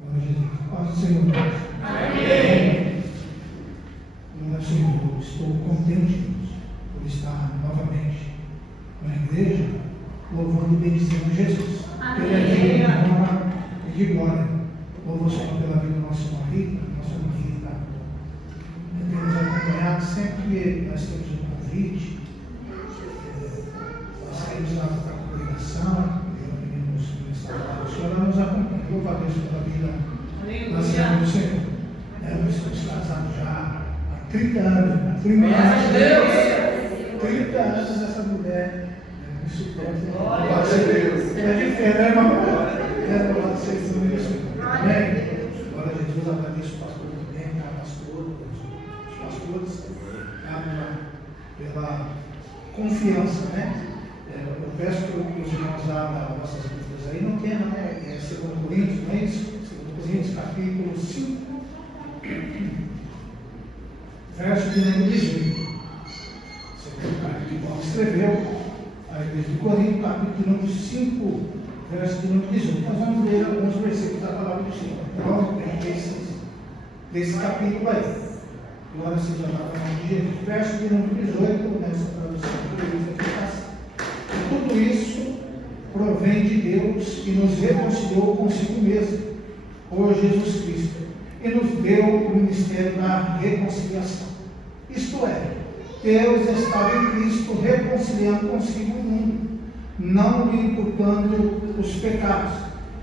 Glória a Jesus. Paz do Senhor. Amém. Glória ao Senhor. Estou contente por estar novamente na igreja, louvando e bendizendo Jesus. Ele é digno de honra e de glória. Louvo o Senhor pela vida da nossa irmã Rita, nossa irmã Rita. Temos acompanhado sempre que nós temos um convite, nós temos a congregação, o Senhor nos acompanha. Louva a Deus pela vida da Senhora do Senhor. Nós estamos casados já há 30 anos. Deus! 30 anos essa mulher me suporta. Glória a Deus! É diferente, né, irmão? É para você isso. Amém? Glória a Jesus, agradeço o pastor também, a pastora, os pastores, pela confiança, né? Eu peço que os irmãos abram nossas Bíblias aí, não tema, né? É 2 Coríntios, não é isso? 2 Coríntios, capítulo 5, verso de número 18. Que Paulo escreveu a igreja de Corinto, capítulo número 5, verso de número 18. Nós vamos ler alguns versículos da palavra do Senhor. Então, desse capítulo aí. Glória seja a palavra de Jesus. Verso de número 18, nessa tradução que está assim. Tudo isso provém de Deus que nos reconciliou consigo mesmo, por Jesus Cristo, e nos deu o ministério da reconciliação. Isto é, Deus estava em Cristo reconciliando consigo o mundo, não lhe imputando os pecados,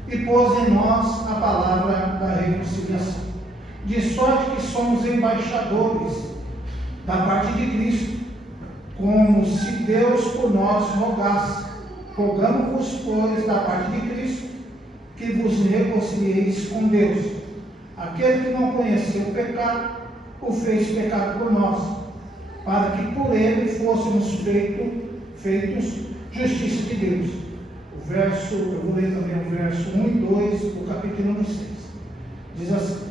e pôs em nós a palavra da reconciliação. De sorte que somos embaixadores da parte de Cristo, como se Deus por nós rogasse. Rogamos-vos, pois, da parte de Cristo, que vos reconcilieis com Deus. Aquele que não conheceu o pecado, o fez pecado por nós, para que por ele fôssemos feitos justiça de Deus. Eu vou ler também o verso 1 e 2 do capítulo número 6. Diz assim: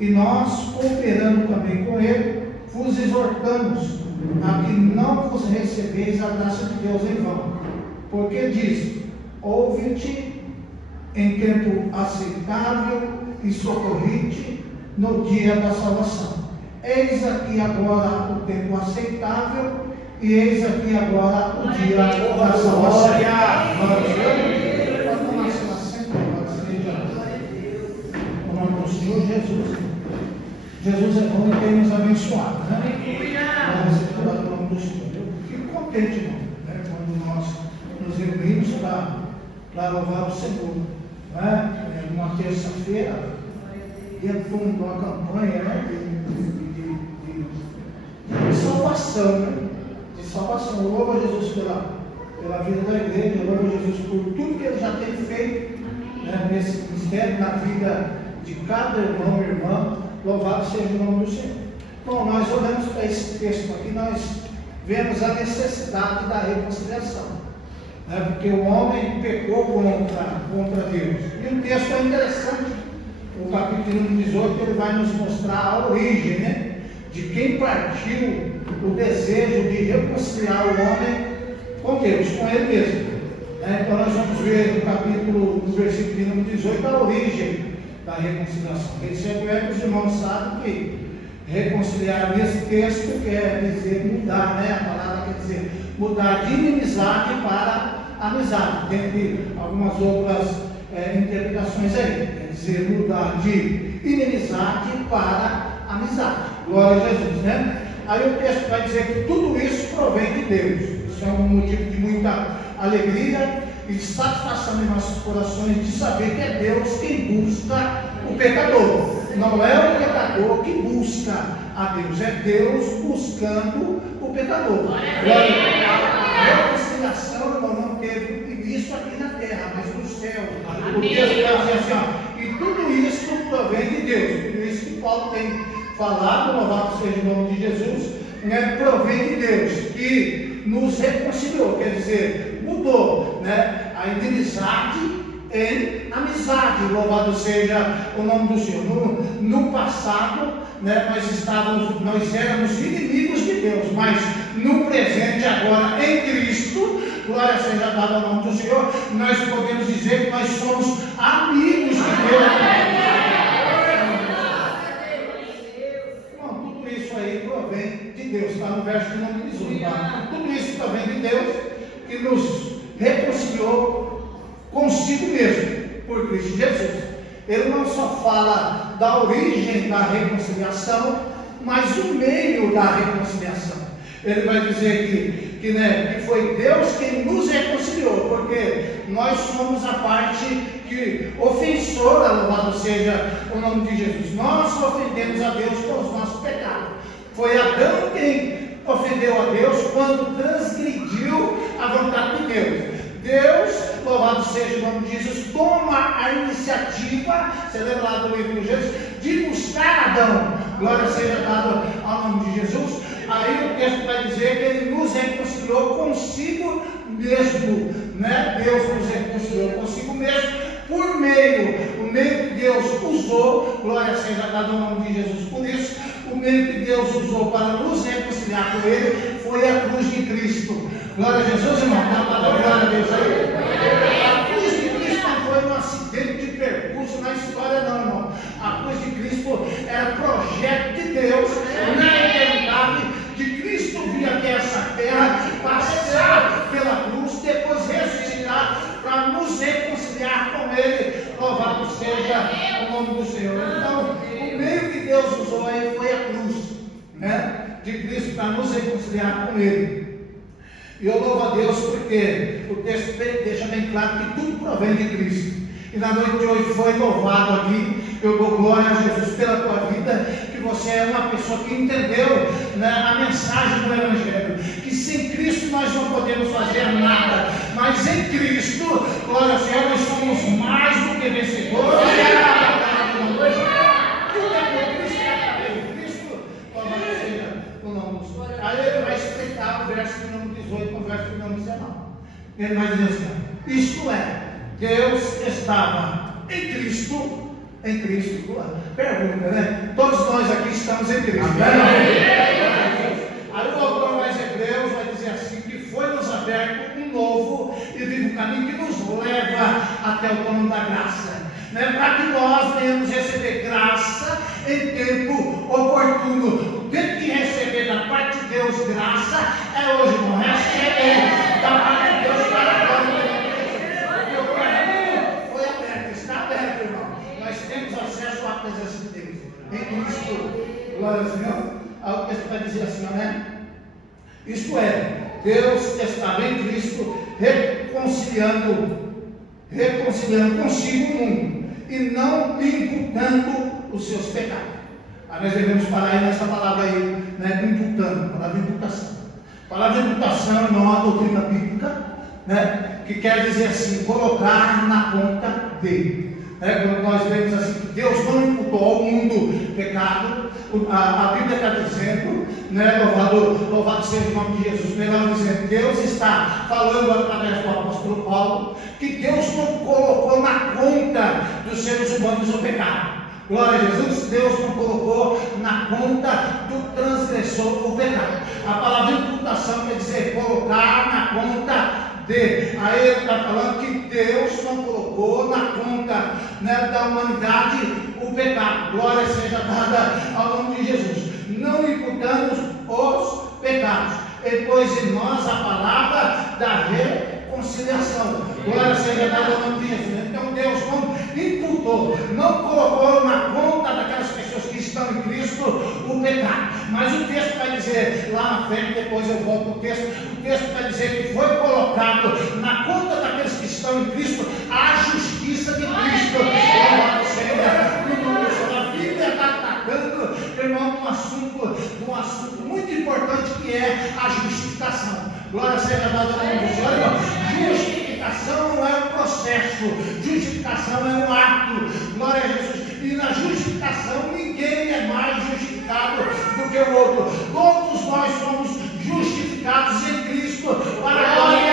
E nós, cooperando também com ele, vos exortamos a que não vos recebeis a graça de Deus em vão, porque diz: ouve-te em tempo aceitável e socorri-te no dia da salvação. Eis aqui agora o tempo aceitável e eis aqui agora o dia da salvação. Pode tomar seu assento, o nome do Senhor Jesus. Jesus é bom e tem nos abençoado, né? Eu fico contente, irmão, né, quando nós nos reunimos para louvar o Senhor, né? Numa terça-feira, dentro de uma campanha, né, de salvação, né? De salvação. Eu louvo a Jesus pela vida da igreja, eu louvo a Jesus por tudo que ele já tem feito, né, nesse ministério, na vida de cada irmão e irmã. Louvado seja o nome do Senhor. Bom, nós olhamos para esse texto aqui, nós vemos a necessidade da reconciliação, né? Porque o homem pecou contra Deus. E o texto é interessante. O capítulo 18 ele vai nos mostrar a origem, né, de quem partiu o desejo de reconciliar o homem com Deus, com ele mesmo. Então nós vamos ver no versículo de número 18 a origem da reconciliação. Ele sempre é que os irmãos sabem que reconciliar nesse texto quer dizer mudar, né? A palavra quer dizer mudar de inimizade para amizade. Tem algumas outras interpretações aí. Quer dizer mudar de inimizade para amizade. Glória a Jesus, né? Aí o texto vai dizer que tudo isso provém de Deus. Isso é um motivo de muita alegria e satisfação em nossos corações de saber que é Deus quem busca o pecador. Não é o pecador que busca a Deus, é Deus buscando o pecador. A reconciliação não teve isso aqui na terra, mas no céu. O texto vai dizer assim, e tudo isso provém de Deus. Tudo isso que Paulo tem falado, louvado seja o nome de Jesus, né, provém de Deus, que nos reconciliou, quer dizer, mudou, né, a inimizade em amizade. Louvado seja o nome do Senhor. No passado, né, nós éramos inimigos de Deus, mas no presente agora em Cristo, glória seja dada ao nome do Senhor, nós podemos dizer que nós somos amigos de Deus. nos reconciliou consigo mesmo, por Cristo Jesus. Ele não só fala da origem da reconciliação, mas o meio da reconciliação. Ele vai dizer que foi Deus quem nos reconciliou, porque nós somos a parte que ofensora, louvado seja o nome de Jesus. Nós ofendemos a Deus com os nossos pecados. Foi Adão quem ofendeu a Deus quando transgrediu a vontade de Deus. Deus, louvado seja o nome de Jesus, toma a iniciativa, você lembra lá do livro de Jesus, de buscar Adão. Glória seja dada ao nome de Jesus. Aí o texto vai dizer que ele nos reconciliou consigo mesmo, né? Deus nos reconciliou consigo mesmo por meio, o meio que Deus usou, glória seja dada ao nome de Jesus por isso, o meio que Deus usou para nos reconciliar com Ele foi a cruz de Cristo. Glória a Jesus, irmão. Dá para dar glória a Deus aí? A cruz de Cristo não foi um acidente de percurso na história, não, irmão. A cruz de Cristo era projeto de Deus na eternidade, de Cristo vir aqui a essa terra, passar pela cruz, depois ressuscitar para nos reconciliar com Ele. Louvado seja o nome do Senhor. Então, o meio que Deus usou aí foi a cruz, né, de Cristo para nos reconciliar com Ele. E eu louvo a Deus porque o texto deixa bem claro que tudo provém de Cristo. E na noite de hoje foi louvado aqui. Eu dou glória a Jesus pela tua vida, que você é uma pessoa que entendeu, né, a mensagem do Evangelho, que sem Cristo nós não podemos fazer nada, mas em Cristo, glória ao Senhor, nós somos mais do que vencedores. Aí ele vai explicar o verso de número 18 com o verso de número 19. Ele vai dizer assim: isto é, Deus estava em Cristo. Pergunta, né? Todos nós aqui estamos em Cristo, né? Aí o autor mais Hebreus vai dizer assim: que foi-nos aberto um novo e vivo caminho que nos leva até o trono da graça, né? Para que nós venhamos receber graça em tempo oportuno. O tempo de receber da parte de Deus graça é hoje, não receber da parte de Deus para agora. Porque o caminho foi aberto, está aberto, irmão. Nós temos acesso à presença de Deus em Cristo. Glória ao Senhor. Aí o texto vai dizer assim, né? Isto é, Deus estava em Cristo reconciliando consigo o mundo e não lhe imputando os seus pecados. Aí nós devemos parar aí nessa palavra aí, né? Imputando, palavra imputação. A palavra imputação não é uma doutrina bíblica, né? Que quer dizer assim, colocar na conta de. Quando nós vemos assim que Deus não imputou ao mundo pecado, a Bíblia está dizendo, né, louvado seja o nome de Jesus, melhor dizendo, Deus está falando através do apóstolo Paulo, que Deus não colocou na conta dos seres humanos o pecado. Glória a Jesus, Deus não colocou na conta do transgressor o pecado. A palavra imputação quer dizer colocar na conta. Aí ele está falando que Deus não colocou na conta, né, da humanidade o pecado. Glória seja dada ao nome de Jesus. Não imputamos os pecados. Ele pôs em nós a palavra da reconciliação. Glória seja dada ao nome de Jesus. Então Deus não imputou, não colocou na conta daquelas pessoas que estão em Cristo o pecado. Mas o texto vai dizer lá na frente, depois eu volto ao texto, o texto vai dizer que foi colocado na conta daqueles que estão em Cristo a justiça de Cristo. Glória seja o nome do Senhor. A Bíblia está atacando, irmão, um assunto muito importante que é a justificação. Glória seja dada ao nome do Senhor. Justificação não é um processo, justificação é um ato. Glória a Jesus. E na justificação ninguém é mais justificado do que o outro. Todos nós somos justificados em Cristo para a glória de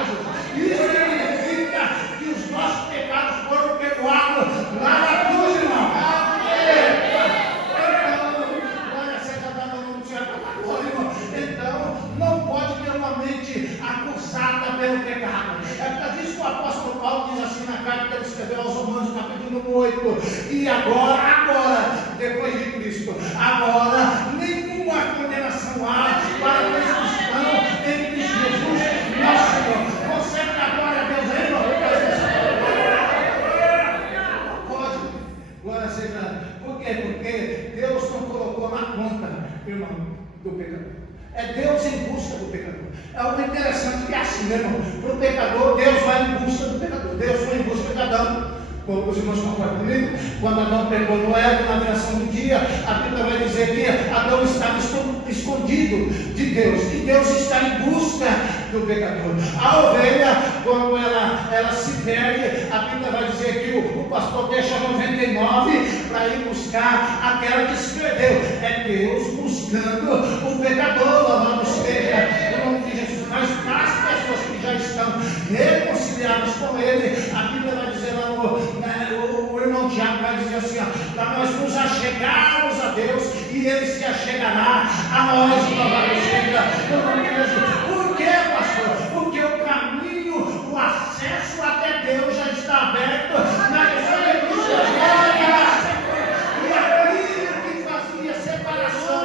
Jesus. Isso significa que os nossos pecados foram perdoados lá na cruz, irmão. Então, não pode ter uma mente acusada pelo pecado. É por isso que o apóstolo Paulo diz assim na carta que ele escreveu aos Romanos, capítulo 8, e agora, depois de Cristo, agora nenhuma condenação há para aqueles que estão em Cristo Jesus, nosso Senhor. interessante que é assim, meu irmão. Para o pecador, Deus vai em busca do pecador. Deus foi em busca de Adão. Os irmãos concordam comigo? Quando Adão pegou Noé na viração do dia, a Bíblia vai dizer que Adão estava escondido de Deus, e Deus está em busca do pecador. A ovelha, quando ela se perde, a Bíblia vai dizer que o pastor deixa 99 para ir buscar aquela que se perdeu. É Deus buscando o pecador, louvado seja o nome de Jesus. Mas para as pessoas que já estão reconciliadas com Ele, a Bíblia vai dizer lá o irmão Tiago vai dizer assim, para nós nos achegarmos a Deus e Ele se achegará a nós, louvado seja o nome de Jesus. Por quê, pastor? Porque o caminho, o acesso até Deus já está aberto na igreja de Jesus. E aquilo que fazia separação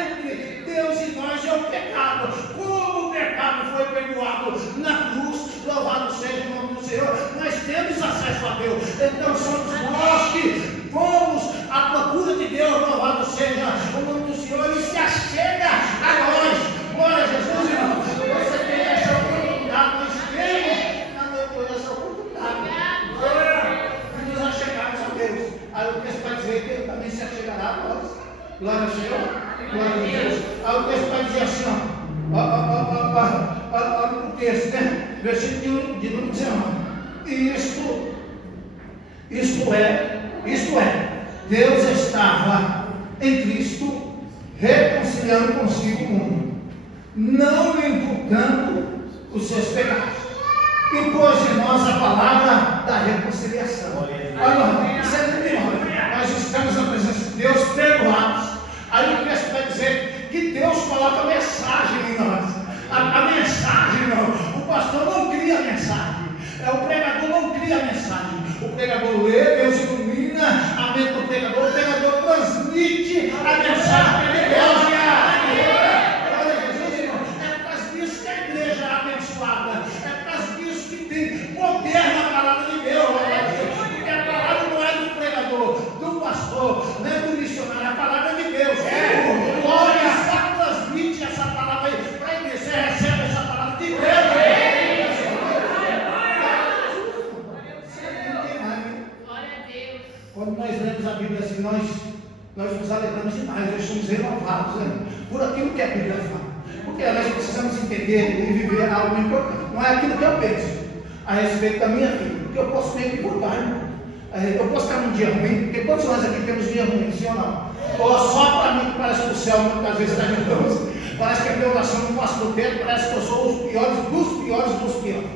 entre Deus e nós é o pecado. Como o pecado foi perdoado na cruz, louvado seja o nome do Senhor, nós temos acesso a Deus. Então somos nós que vamos à procura de Deus, louvado seja o nome do Senhor, e se achega a nós. Glória a Jesus, irmão. Você tem essa oportunidade, nós temos na noite essa oportunidade de nos achegarmos a Deus. Aí o texto vai dizer que Ele também se achegará a nós. Glória ao Senhor, glória a Deus. Aí o texto vai dizer assim, olha o texto, né? Versículo de número 19. Isto é, Deus estava em Cristo reconciliando consigo o mundo, não lhe imputando os seus pecados, e pôs em nós a palavra da reconciliação. Olha, isso é muito bom. Nós estamos na presença de Deus, perdoados. Aí o texto vai dizer que Deus coloca a mensagem em nós. A mensagem, não. O pastor não cria a mensagem. O pregador não cria a mensagem. O pregador lê, Deus ilumina a mente do pregador. O pregador transmite a mensagem de Deus. Olha, Jesus, irmão, é por causa disso que a igreja é abençoada. É por causa disso que tem poder na palavra de Deus. Porque a palavra não é do pregador, do pastor, não é do missionário. A palavra é de Deus. Glória, só transmite essa palavra aí para a igreja. Você recebe essa palavra de Deus. Quando nós lemos a Bíblia assim, nós nos alegramos demais, nós somos renovados, né? Por aquilo que a Bíblia fala. Porque nós precisamos entender e viver algo importante. Não é aquilo que eu penso a respeito da minha vida, porque eu posso me equivocar, irmão. Eu posso estar num dia ruim, porque todos nós aqui temos dia ruim, sim ou não? Ou só para mim que parece que o céu muitas vezes está junto. Parece que a minha oração não passa do tempo, parece que eu sou os piores dos piores dos piores.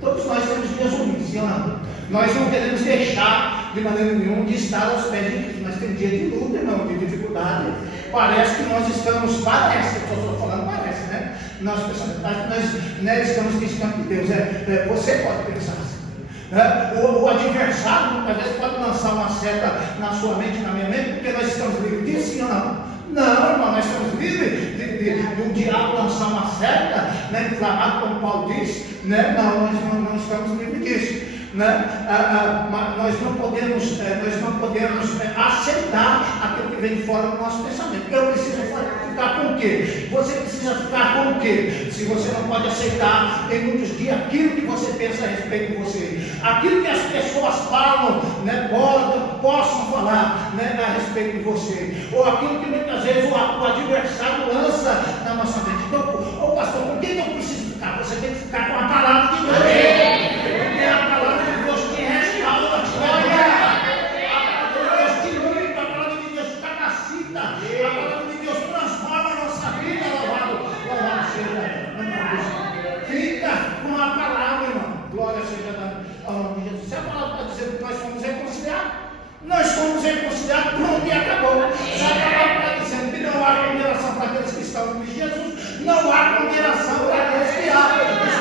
Todos nós temos dias ruins, sim ou não? Nós não queremos deixar de maneira nenhuma de estar aos pés de Cristo. Nós temos dia de luta, irmão, de dificuldade. Parece que nós estamos, parece, eu estou falando parece, né? Nós estamos distantes de Deus. Você pode pensar assim. O adversário muitas vezes pode lançar uma seta na sua mente, na minha mente, porque nós estamos livres disso, sim ou não? Não, irmão, nós estamos livres de um diabo lançar uma seta, né, inflamado, como Paulo diz, né? Não, nós não estamos livres disso. Né? Nós não podemos aceitar aquilo que vem fora do nosso pensamento. Eu preciso ficar com o quê? Você precisa ficar com o quê? Se você não pode aceitar em muitos dias aquilo que você pensa a respeito de você, aquilo que as pessoas falam, né, possam falar, né, a respeito de você, ou aquilo que muitas vezes o adversário lança na nossa mente. Então, pastor, por que eu preciso ficar? Você tem que ficar com a palavra de Deus. Porque a palavra de Deus te restaura, te olha. A palavra de Deus te limpa, a palavra de Deus te capacita, a palavra de Deus transforma a nossa vida, louvado seja. Fica com a palavra, irmão. Glória seja ao nome de Jesus. Se a palavra está dizendo que nós fomos reconciliados, nós fomos reconciliados, pronto e acabou. Se a palavra está dizendo que não há condenação para aqueles que estão em Jesus, não há condenação para aqueles que estão em Jesus.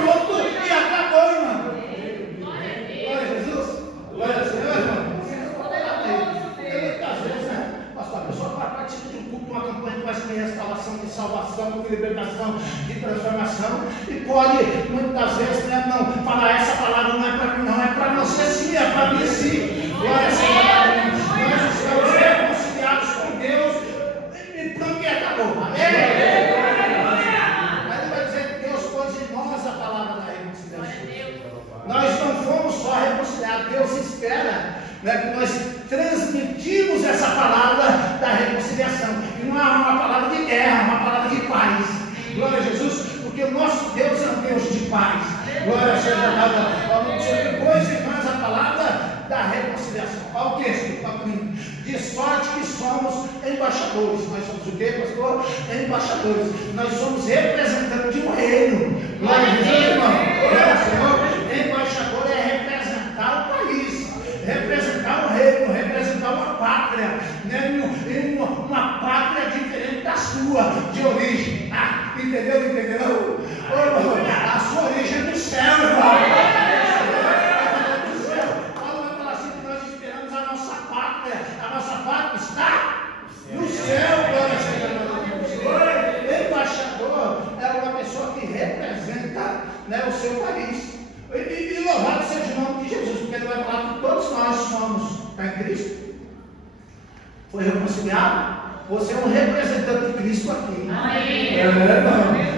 Pronto e acabou, irmão. Glória a Jesus. Glória a Senhor, irmão. Muitas vezes, né? Pastor, a pessoa participa de um culto, uma campanha que vai ser de restauração, de salvação, de libertação, de transformação, e pode, muitas vezes, né, não falar, essa palavra não é para mim, não, é para você sim, é para mim sim. Glória a Senhor. Nós estamos reconciliados com Deus, e pronto e acabou. Amém? Deus espera, né, que nós transmitimos essa palavra da reconciliação. E não é uma palavra de guerra, é uma palavra de paz. Glória a Jesus, porque o nosso Deus é um Deus de paz. Glória seja dada. Depois, irmãos, a palavra da reconciliação. Olha o texto, de sorte que somos embaixadores. Nós somos o quê, pastor? Embaixadores. Nós somos representantes de um reino. Glória a Jesus, irmão. Glória ao Senhor. Embaixador é representar o país, representar o reino, representar uma pátria, né? Uma pátria diferente da sua, de origem. Ah, entendeu? A sua origem é do céu, irmão. A nossa pátria está no céu, glória seja Deus. Embaixador é uma pessoa que representa, né, o seu país. E louvado seja o nome de Jesus, porque ele vai falar que todos nós somos, está em Cristo, foi reconciliado. Você é um representante de Cristo aqui.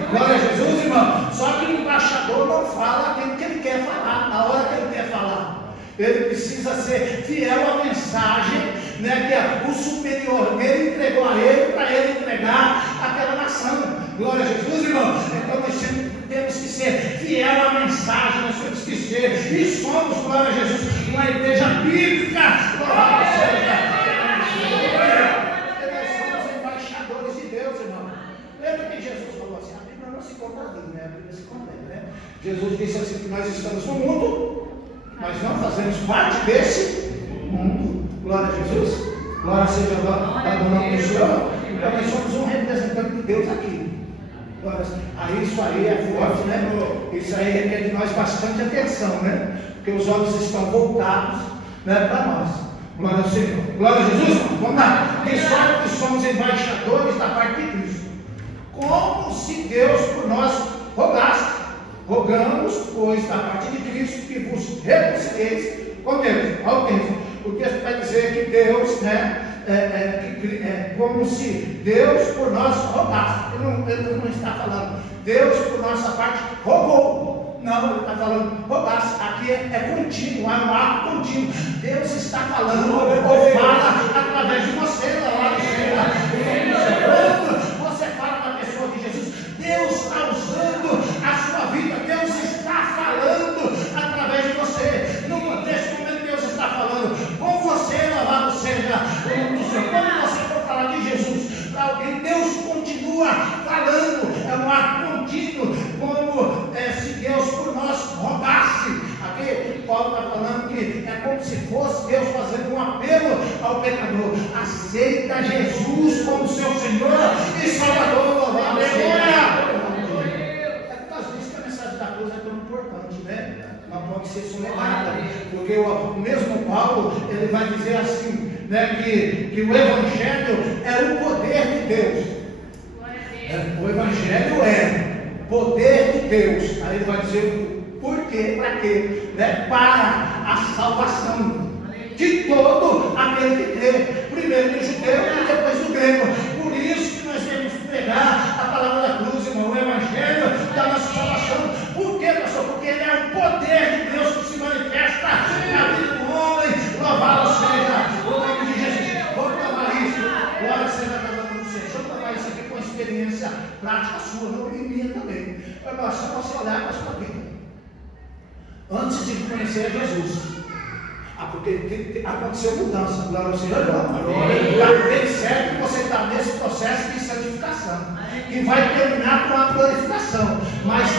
Glória a Jesus, irmão. Só que o embaixador não fala aquilo que ele quer falar, na hora que ele quer falar. Ele precisa ser fiel à mensagem, né, que o superior dele entregou a ele, para ele entregar àquela nação. Glória a Jesus, irmão. Então nós sempre temos que ser fiel à mensagem, nós temos que ser, e somos, glória a Jesus, uma igreja bíblica. Glória a seja. Nós somos embaixadores de Deus, irmão. Lembra que Jesus falou assim? A Bíblia não se contradiz, né? A Bíblia se completa, né? Jesus disse assim que nós estamos no mundo, mas não fazemos parte desse mundo. Glória a Jesus. Glória seja dada ao nome do Senhor. Então nós somos um representante de Deus aqui. Aí isso aí é forte, né? Isso aí requer de nós bastante atenção, né? Porque os olhos estão voltados, né, para nós. Glória ao Senhor. Glória a Jesus. Vamos lá. De sorte que somos embaixadores da parte de Cristo, como se Deus por nós rogasse. Rogamos, pois, da parte de Cristo, que vos reconcilieis com Deus. Olha o texto. O texto vai dizer que Deus, né, como se Deus por nós rogasse. Ele não está falando Deus por nossa parte rogou. Não, ele está falando rogasse. Aqui é contínuo, é um ato contínuo. Deus está falando ou fala através de você. Você fala com a pessoa de Jesus. Deus está usando a sua vida. Deus está falando através de você. Nesse momento Deus está falando com você, louvado seja o nome do Senhor. Quando você for falar de Jesus para alguém, Deus continua falando. É um ato contínuo, como se Deus por nós rogasse. Aqui Paulo está falando que é como se fosse Deus fazendo um apelo ao pecador. Aceita Jesus como seu Senhor e Salvador. Louvado seja. Né? Não pode ser sonegada, porque o mesmo Paulo ele vai dizer assim, né, que o Evangelho é o poder de Deus. O Evangelho é poder de Deus. Aí ele vai dizer por quê, para quê? Né? Para a salvação de todo aquele que crê, primeiro do judeu e depois do grego. Por isso que nós devemos pregar a palavra da cruz, irmão, o Evangelho da nossa salvação. Por quê, pastor? Porque ele é o poder de Deus que se manifesta na vida do homem. Louvado seja o nome de Jesus. Vamos tomar isso. Glória seja a Deus do Senhor. Vamos tomar isso aqui com experiência prática sua, não e minha também. Mas só você olhar para a sua vida. Antes de conhecer Jesus. Porque aconteceu mudança, glória ao Senhor. Está bem certo que você está nesse processo de santificação, que vai terminar com a glorificação, mas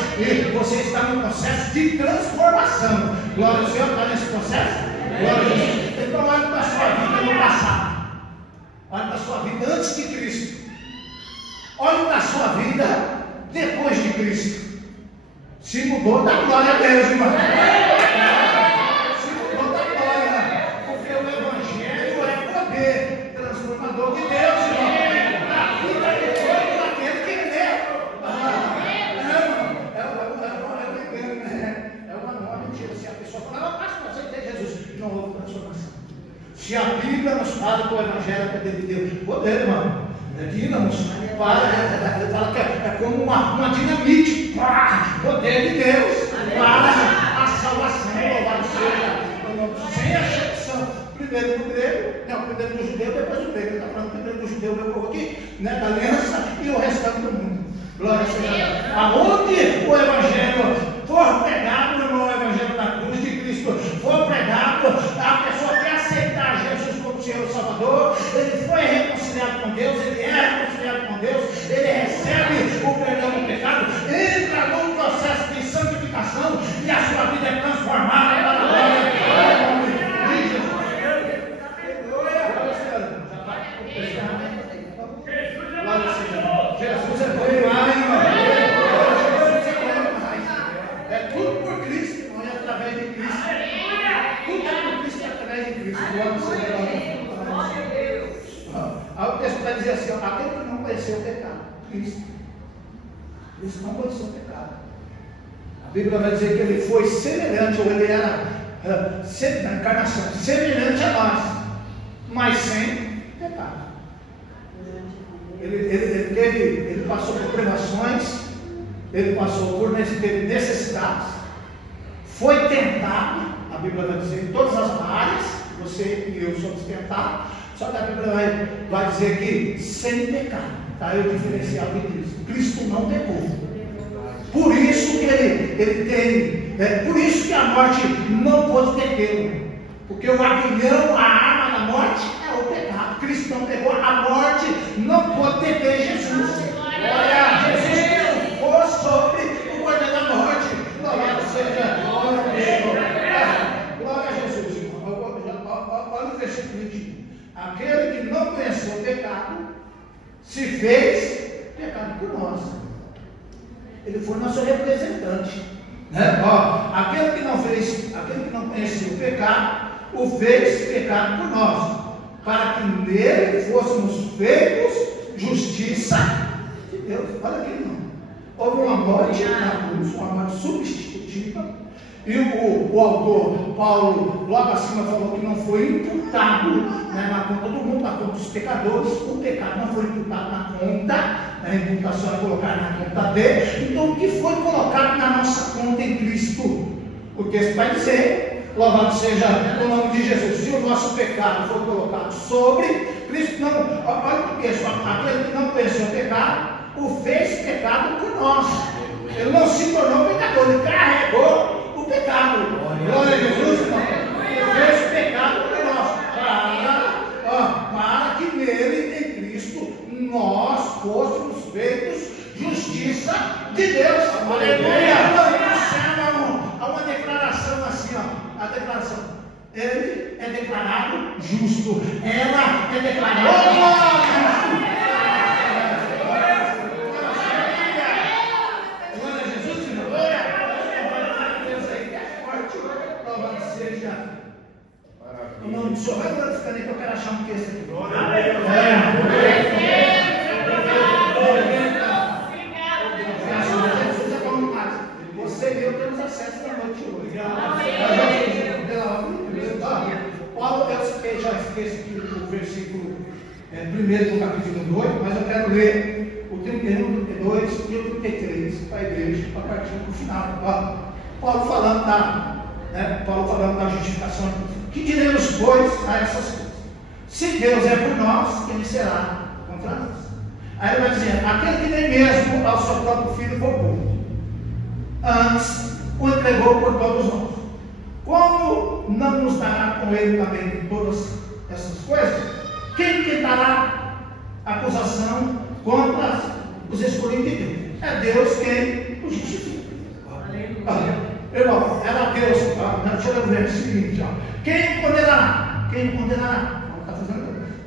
você está no processo de transformação. Glória ao Senhor, está nesse processo? Glória a Deus. Então olhe para a sua vida no passado, olhe para a sua vida antes de Cristo, olhe para a sua vida depois de Cristo. Se mudou, dá glória a Deus, irmão. Transformador de Deus, irmão, na vida de todo aquele que crê. É uma mentira. Se a pessoa falar, pastor, aceitei Jesus, não houve transformação. Se a Bíblia nos fala que o Evangelho é poder de Deus, poder, irmão, dínamos, fala que é como uma dinamite, poder de Deus, para a salvação, louvado seja o nome do né, da aliança e o restante do mundo. Glória seja a Deus. Aonde o Evangelho for pregado, irmão, o Evangelho da cruz de Cristo for pregado, a pessoa quer aceitar Jesus como Senhor e Salvador, ele foi reconciliado com Deus, ele é reconciliado com Deus, ele recebe o perdão do pecado, entra num processo de santificação e a sua vida é transformada para a glória de Jesus. Glória seja a Deus. Jesus é bom demais, irmão. Jesus é bom demais. É tudo por Cristo, irmão, e através de Cristo. Tudo é por Cristo e através de Cristo. Glória seja a Deus. Aí o texto vai dizer assim, ó, aquele que não conheceu o pecado, Cristo. Cristo não conheceu o pecado. A Bíblia vai dizer que ele foi semelhante, ou ele era na encarnação, semelhante a nós, mas sem pecado. Ele passou por privações, ele passou por necessidades, foi tentado, a Bíblia vai dizer, em todas as áreas, você e eu somos tentados, só que a Bíblia vai dizer que sem pecado, tá? Eu diferencial de Cristo. Cristo não pecou. Por isso que ele tem, por isso que a morte não pôde detê-lo. Porque o aguilhão, a arma da morte é o pecado. Cristo não pegou, a morte não pôde deter Jesus. Olha, Jesus triunfou sobre o poder da morte. Glória seja glória a Jesus, irmão. Olha o versículo 21. Aquele que não conheceu o pecado, se fez pecado por nós. Ele foi nosso representante, né? Aquele que não conheceu o pecado, o fez pecado por nós, para que nele fôssemos feitos justiça de Deus. Olha aqui, irmão. Houve uma morte na cruz, uma morte substitutiva, e o autor Paulo logo acima falou que não foi imputado, né, na conta do mundo, na conta dos pecadores. O pecado não foi imputado na conta, a imputação é colocar na conta dele. Então o que foi colocado na nossa conta em Cristo? O texto vai dizer, louvado seja o nome de Jesus, se o nosso pecado for colocado sobre Cristo, não, olha o texto, aquele que não conheceu o pecado, o fez pecado por nós. Ele não se tornou pecador, ele carregou o pecado. Glória a Jesus, irmão. Ele fez pecado por nós, para que nele, em Cristo, nós fôssemos feitos justiça de Deus. Aleluia. Há uma declaração assim, ó, a declaração: ele é declarado justo, ela é declarada justo. O nome do Senhor, vai glorificando aí que eu quero achar um texto aqui. Jesus é bom demais. Você e eu temos acesso na noite hoje. Paulo, eu já esqueci aqui o versículo 1 do capítulo 2, mas eu quero ler o 31, 32 e o 33 para a igreja, para partir para o final. Paulo falando da justificação. Que diremos, pois, a essas coisas? Se Deus é por nós, quem será contra nós? Aí ele vai dizer: aquele que nem mesmo ao seu próprio filho poupou, antes o entregou por todos nós, como não nos dará com ele também todas essas coisas? Quem tentará acusação contra os escolhidos de Deus? É Deus quem os justifica. Irmão, era Deus. Deixa eu ver o seguinte: quem condenará? Quem condenará?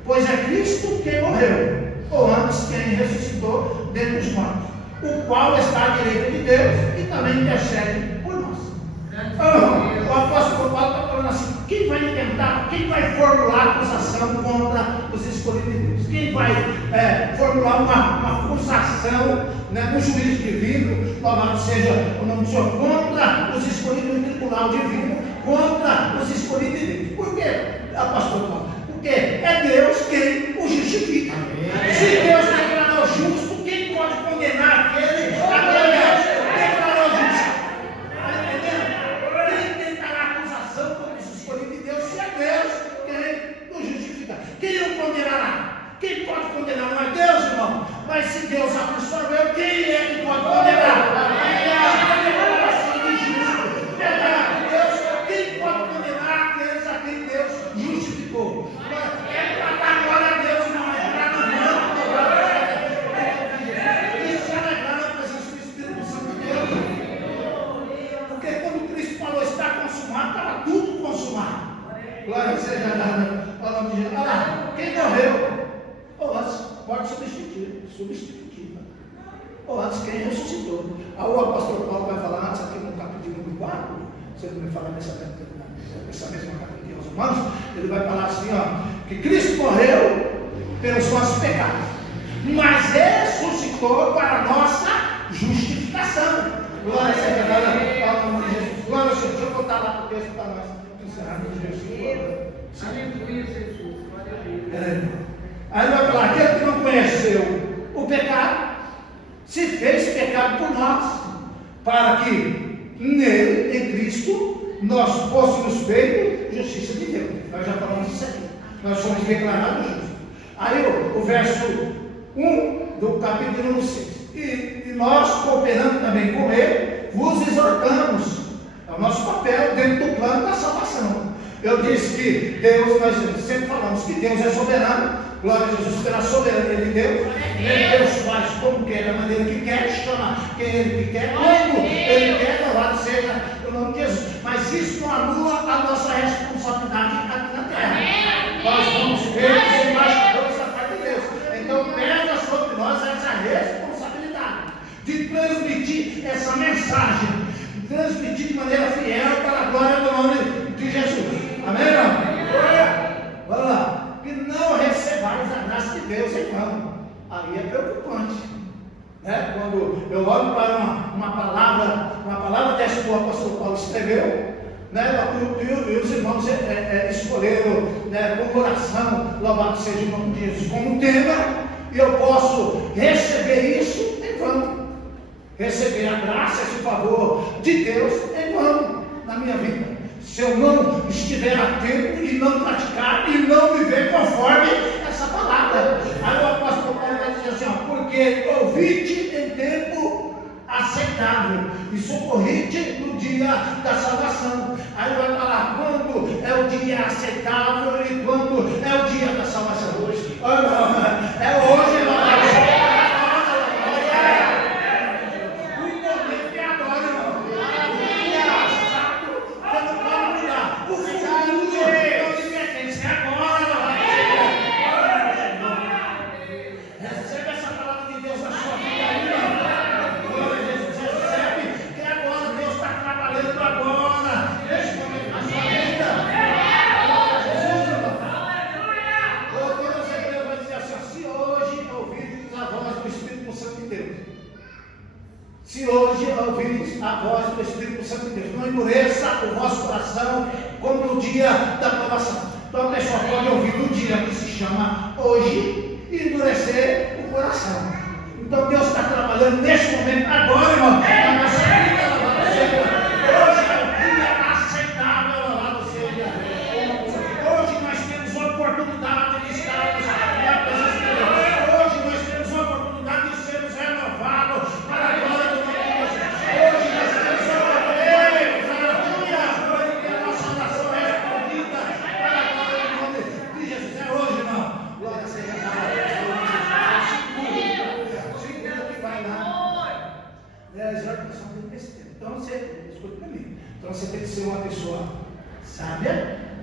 Pois é Cristo quem morreu, ou antes quem ressuscitou dentre os mortos, o qual está à direita de Deus e também intercede por nós. O apóstolo Paulo está falando assim: quem vai tentar, quem vai formular acusação contra os escolhidos de Deus? Quem vai formular uma acusação, né, no juízo divino, louvado seja o nome do Senhor, contra os escolhidos do tribunal divino, contra os escolhidos de Deus? Por quê, apóstolo Paulo? Porque é Deus quem o justifica. Amém. Se Deus declarou justo, quem pode condenar aquele que declarou justo? Está entendendo? Quem tentará acusação contra os escolhidos de Deus? Se é Deus quem o justifica, quem o condenará? Quem pode condenar? Não é Deus, irmão? Glória seja dada ao nome de Jesus. Olha lá, quem morreu? Ou antes, morte substitutiva. Ou antes, quem ressuscitou. Aí o apóstolo Paulo vai falar antes aqui no capítulo número 4, se ele me falar nessa mesma carta aqui aos Romanos, ele vai falar assim, ó, que Cristo morreu pelos nossos pecados, mas ressuscitou para a nossa justificação. Glória seja dada ao nome de Jesus. Glória a Deus. Deixa eu botar lá o texto para nós encerrarmos Jesus. Aleluia, Jesus. Glória a Deus. Aí vai falar, aquele que não conheceu o pecado, se fez pecado por nós, para que nele, em Cristo, nós fôssemos feitos justiça de Deus. Nós já falamos isso aqui. Nós somos declarados justos. Aí o verso 1 do capítulo 6. E nós, cooperando também com ele, vos exortamos. É o nosso papel dentro do plano da salvação. Eu disse que Deus, nós sempre falamos que Deus é soberano. Glória a Jesus pela soberania de Deus. Deus faz como quer, da maneira que quer, chama quem Ele quer, quando Ele quer, louvado seja o nome de Jesus. Mas isso não anula a nossa responsabilidade aqui na terra. Nós somos feitos embaixadores da parte de Deus. Então pega sobre nós essa responsabilidade de transmitir essa mensagem, de transmitir de maneira fiel para a glória do nome de Jesus. Amém, irmão? Vamos lá. Que não recebais a graça de Deus em vão. Aí é preocupante, né? Quando eu olho para uma palavra dessa que o apóstolo Paulo escreveu, né? E os irmãos escolheram, né, com oração, louvado seja o nome de Jesus, como tema, e eu posso receber isso em vão, receber a graça, esse favor de Deus em vão na minha vida. Se eu não estiver atento e não praticar e não viver conforme essa palavra. Aí o apóstolo Paulo vai dizer assim, ó, porque ouvite em tempo aceitável e socorrite no dia da salvação. Aí vai falar quando é o dia aceitável e quando é o dia da salvação. Hoje. É hoje, irmão. Se hoje ouvirdes a voz do Espírito Santo de Deus, não endureça o vosso coração como no dia da provação. Então a pessoa pode ouvir no dia que se chama hoje e endurecer o coração. Então Deus está trabalhando neste momento, agora, irmão, na nossa vida, louvado seja. Hoje é o dia aceitável, louvado seja. Hoje nós temos a oportunidade de estarmos na presença de Deus. Hoje nós temos a oportunidade de sermos renovados para a glória do nome de Jesus. Hoje nós temos a oportunidade, aleluia, que a nossa oração é respondida para a glória do nome de Jesus. É hoje, irmão. Glória seja a Deus. Segura que vai lá. A exortação tem que ser. Então você, escuta para mim. Então você tem que ser uma pessoa sábia.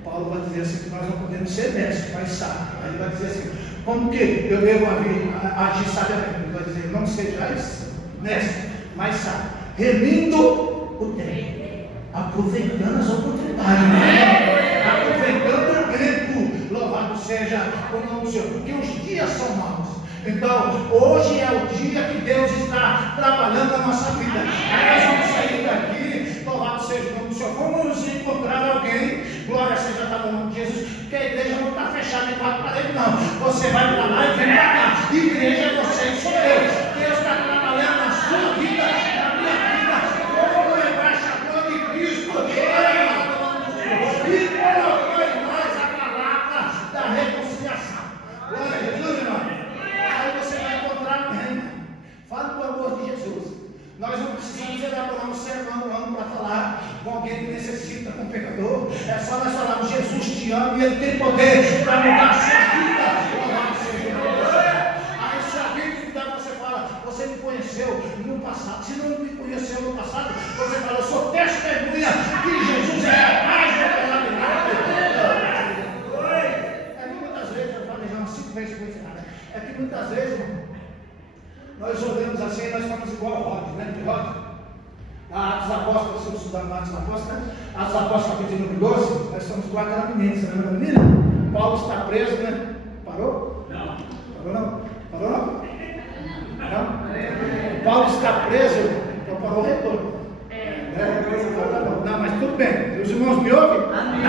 Paulo vai dizer assim que nós não podemos ser mestres, mas sábios. Aí ele vai dizer assim, como que eu devo agir sabiamente? Ele vai dizer, não sejais mestres, mas sábios, remindo o tempo, aproveitando as oportunidades, aproveitando o tempo, louvado seja o nome do Senhor, porque os dias são maus. Então, hoje é o dia que Deus está trabalhando na nossa vida. Aí nós vamos sair daqui, louvado seja o nome do Senhor. Vamos encontrar alguém, glória seja dada ao nome de Jesus, porque a igreja não está fechada em quatro paredes, não. Você vai para lá e vem para cá. Igreja é você e sou Deus. Deus está trabalhando na sua vida, na minha vida, como embaixador de Cristo. E colocou em nós a palavra da reconciliação. Glória a Jesus, irmão. Aí você vai encontrar alguém. Fale do amor de Jesus. Nós não precisamos elaborar um sermão para falar com alguém que necessita, com um pecador. É só nós falarmos, Jesus te ama e Ele tem poder para mudar a sua vida. Aí se alguém que você fala, você me conheceu no passado. Se não me conheceu no passado, você fala, eu sou testemunha que Jesus é capaz de operar milagre. assim, nós fomos igual a Rod, né? Rod. Atos Apóstolos, se eu estudar no Atos Apóstolos, né? Atos Apóstolos, capítulo número 12, nós estamos igual aquela menina, você lembra da menina? Paulo está preso, né? Parou? Não. Parou não? Parou não? Não? Paulo está preso, então parou o retorno. Não, mas tudo bem. Os irmãos me ouvem? Amém.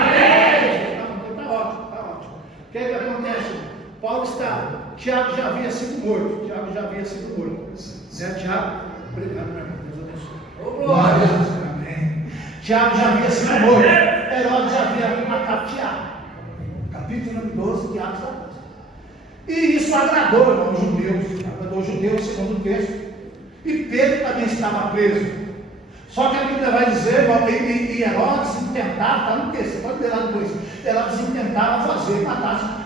Está ótimo, está ótimo. O que acontece? Paulo está. Tiago já havia sido morto. Né, Tiago? Obrigado, meu irmão. Deus abençoe. Amém. Tiago já havia sido morto. Herodes já havia matado Tiago. Capítulo 12 de Atos Apóstolos. E isso agradou, irmão, os judeus. Agradou os judeus, segundo o texto. E Pedro também estava preso. Só que a Bíblia vai dizer, e Herodes intentava, está no texto, você pode ler lá depois. Herodes intentava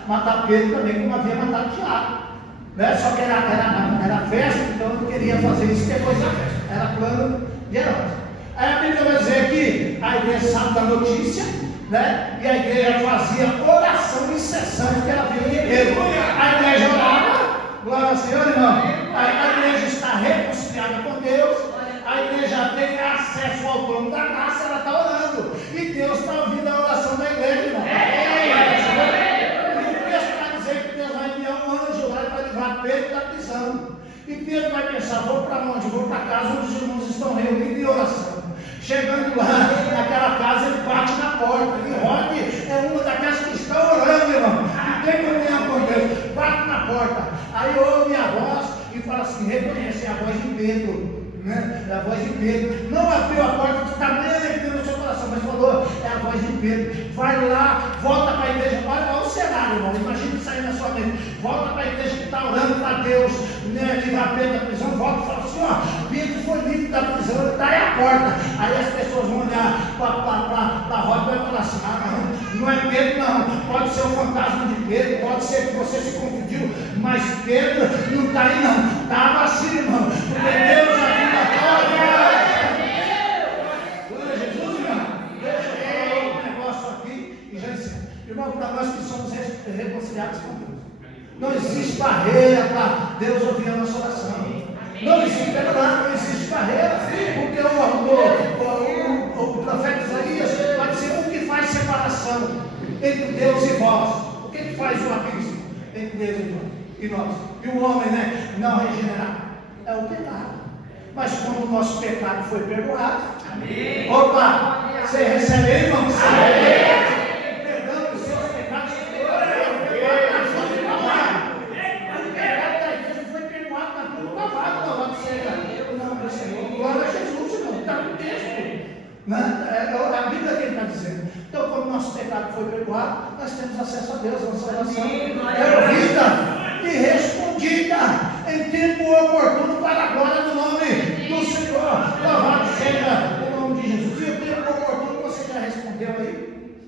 matar Pedro também, como havia matado Tiago. Né? Só que era festa, então não queria fazer isso, que é coisa da festa. Era plano de Herodes. Aí a Bíblia vai dizer que a igreja sabe da notícia, né? E a igreja fazia oração incessante que ela viu de Pedro. A igreja orava, glória ao Senhor, irmão. A igreja está reconciliada com Deus. A igreja tem acesso ao trono da graça, ela está orando. E Deus está ouvindo a oração da igreja, irmão. E o texto vai dizer que Deus vai enviar um anjo lá para livrar Pedro da prisão. E Pedro vai pensar, vou para onde? Vou para casa onde os irmãos estão reunidos em oração. Chegando lá, naquela casa, ele bate na porta. E Rod é uma daquelas que estão orando, irmão. Que tem comunhão com Deus. Bate na porta. Aí ouve a voz e fala assim, reconhece a voz de Pedro. Né? É a voz de Pedro. Não abriu a porta de tamanha alegria no seu coração, mas falou, é a voz de Pedro. Vai lá, volta para a igreja. Olha o cenário, irmão. Imagina isso aí na sua mente. Volta para a igreja que está orando para Deus, né? Livrar Pedro da prisão. Volta e fala assim, ó, Pedro foi livre da prisão, ele está aí à porta. Aí as pessoas vão olhar para a roda e vai falar assim, não é Pedro não, pode ser o fantasma de Pedro, pode ser que você se confundiu, mas Pedro não está aí não, estava assim, irmão, porque Deus havia. Glória a Jesus, irmão. Deixa eu falar um negócio aqui e já disse, irmão, para nós que somos reconciliados com Deus, não existe barreira para Deus ouvir a nossa oração. Não existe barreira, porque o profeta Isaías vai dizer o que faz separação entre Deus e vós. O que faz o abismo entre Deus e nós? E o homem, né, não regenerado? É o pecado. Mas como o nosso pecado foi perdoado, amém. Opa, você recebe, irmão? Perdão dos seus pecados foi perdoado. O pecado da igreja foi perdoado na cruz do Calvário. Louvado seja o nome do Senhor. Glória a Jesus, irmão. Está no texto. Né? É a Bíblia que ele está dizendo. Então, como o nosso pecado foi perdoado, nós temos acesso a Deus, a nossa oração é ouvida e respondida em tempo oportuno para a glória do nome do Senhor. Louvado seja o nome de Jesus. E o tempo oportuno você já respondeu aí?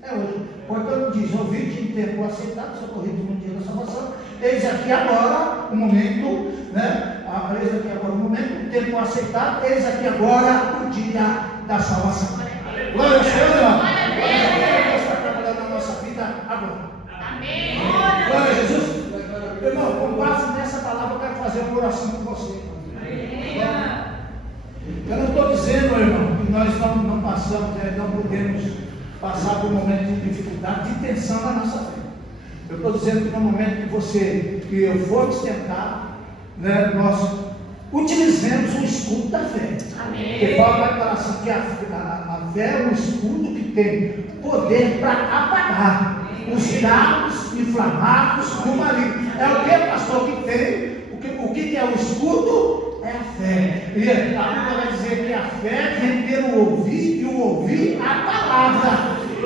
É hoje. Portanto diz, ouvinte em tempo aceitado, socorrido no dia da salvação. Eis aqui agora o momento, né? Eis aqui agora o momento, o tempo aceitado, eis aqui agora o dia da salvação. Glória ao Senhor, irmão. Deus está trabalhando na nossa vida agora. Amém. Glória a Jesus. Irmão, com base nessa palavra, eu quero fazer uma oração com você. Eu não estou dizendo, irmão, que nós não passamos, não podemos passar por um momento de dificuldade, de tensão na nossa fé. Eu estou dizendo que no momento que eu for tentar, né, nós utilizemos o escudo da fé. Porque Paulo vai falar assim, que a fé é um escudo que tem poder para apagar os dardos inflamados do maligno. É o que, pastor, que tem? O que é o escudo? É a fé. E a Bíblia vai dizer que a fé vem pelo ouvir e o ouvir a palavra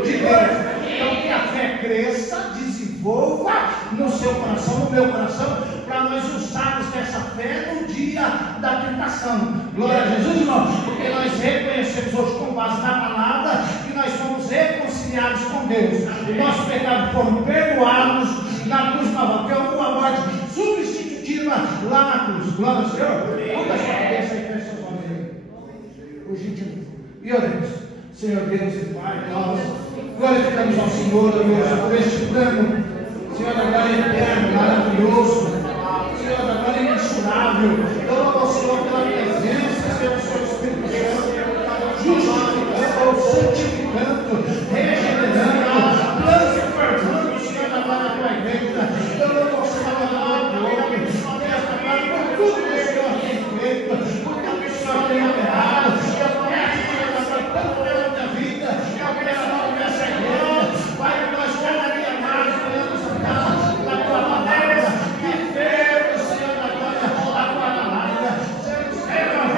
de Deus. Então que a fé cresça, desenvolva no seu coração, no meu coração, para nós usarmos dessa fé no dia da tentação. Glória a Jesus, irmão, porque nós reconhecemos hoje com base na palavra que nós fomos reconciliados com Deus. O nosso pecado foram perdoados na cruz nova, que é uma morte substitutiva lá na cruz. Glória ao Senhor. Vamos a sua cabeça e feche seus olhos aí. Por gentileza. E oremos. Senhor Deus e Pai, nós glorificamos ao Senhor, Deus, por este plano, Senhor, agora eterno, maravilhoso, Senhor, agora imensurável. Eu louvo ao Senhor pela presença, pelo seu Espírito Santo, justificando, santificando, regenerando, transformando, Senhor, agora a tua igreja. Eu louvo ao Senhor pela glória, por tudo que o Senhor tem feito, por tudo que o Senhor tem operado. Eu começo, Senhor, tanto pela minha vida, eu quero nessa igreja. Pai, nós cada dia mais queremos andar na tua palavra, viver, Senhor, na tua palavra, sermos renovados.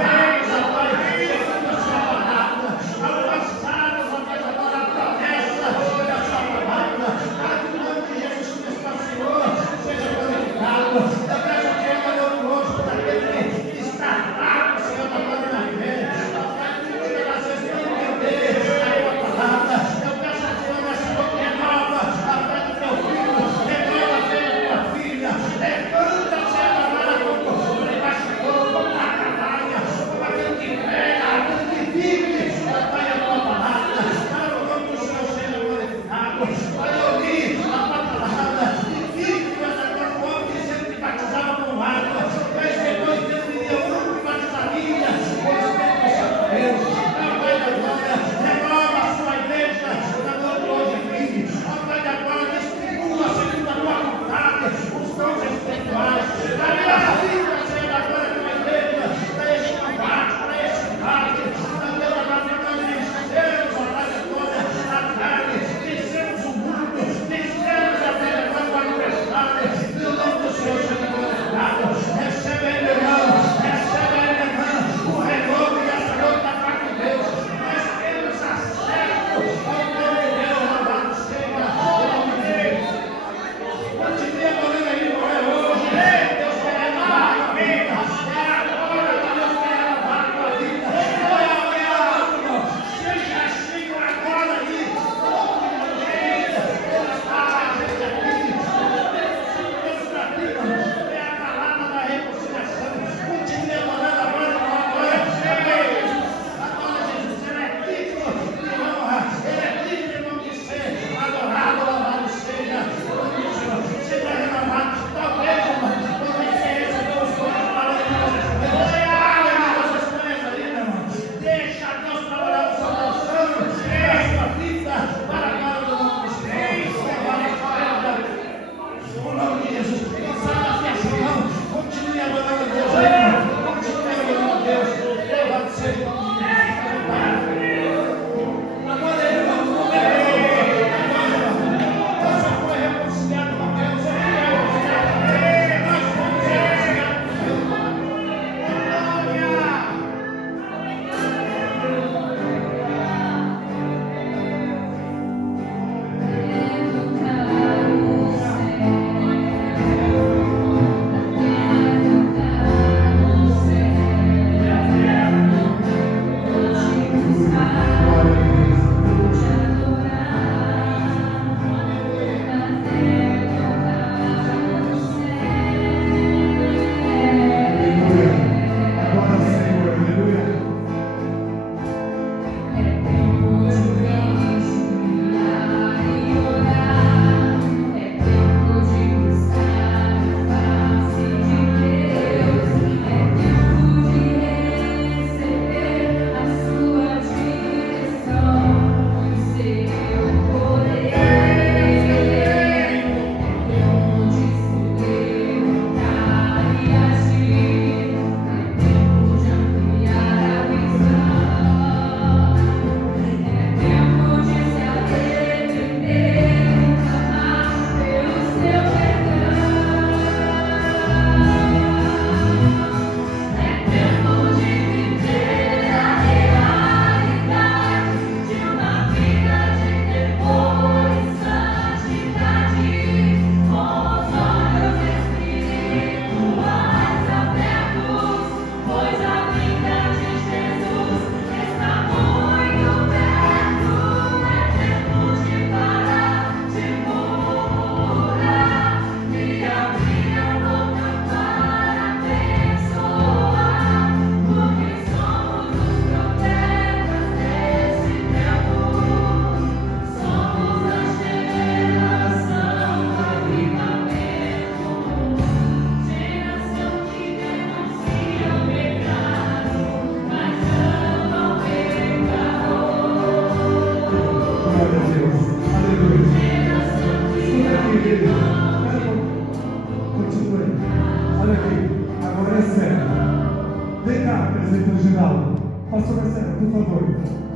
Pastor Marcelo, por favor.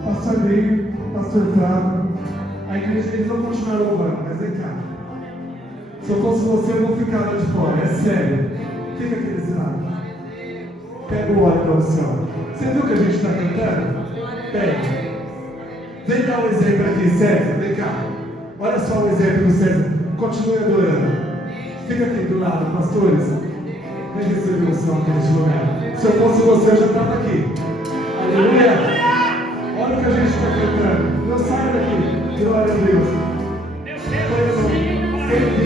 Pastor David, Pastor Flávio. A igreja, eles vão continuar louvando, mas vem cá. Se eu fosse você, eu vou ficar lá de fora, é sério. Fica aqui desse lado. Pega o óleo para o senhor. Você viu que a gente está cantando? Pega. Vem dar um exemplo aqui, César, vem cá. Olha só o exemplo do César. Continue adorando. Fica aqui do lado, pastores. Vem receber o Senhor neste lugar. Se eu fosse você, eu já estava aqui. Aleluia! Olha o que a gente está cantando. Não saia daqui. Glória a Deus. Foi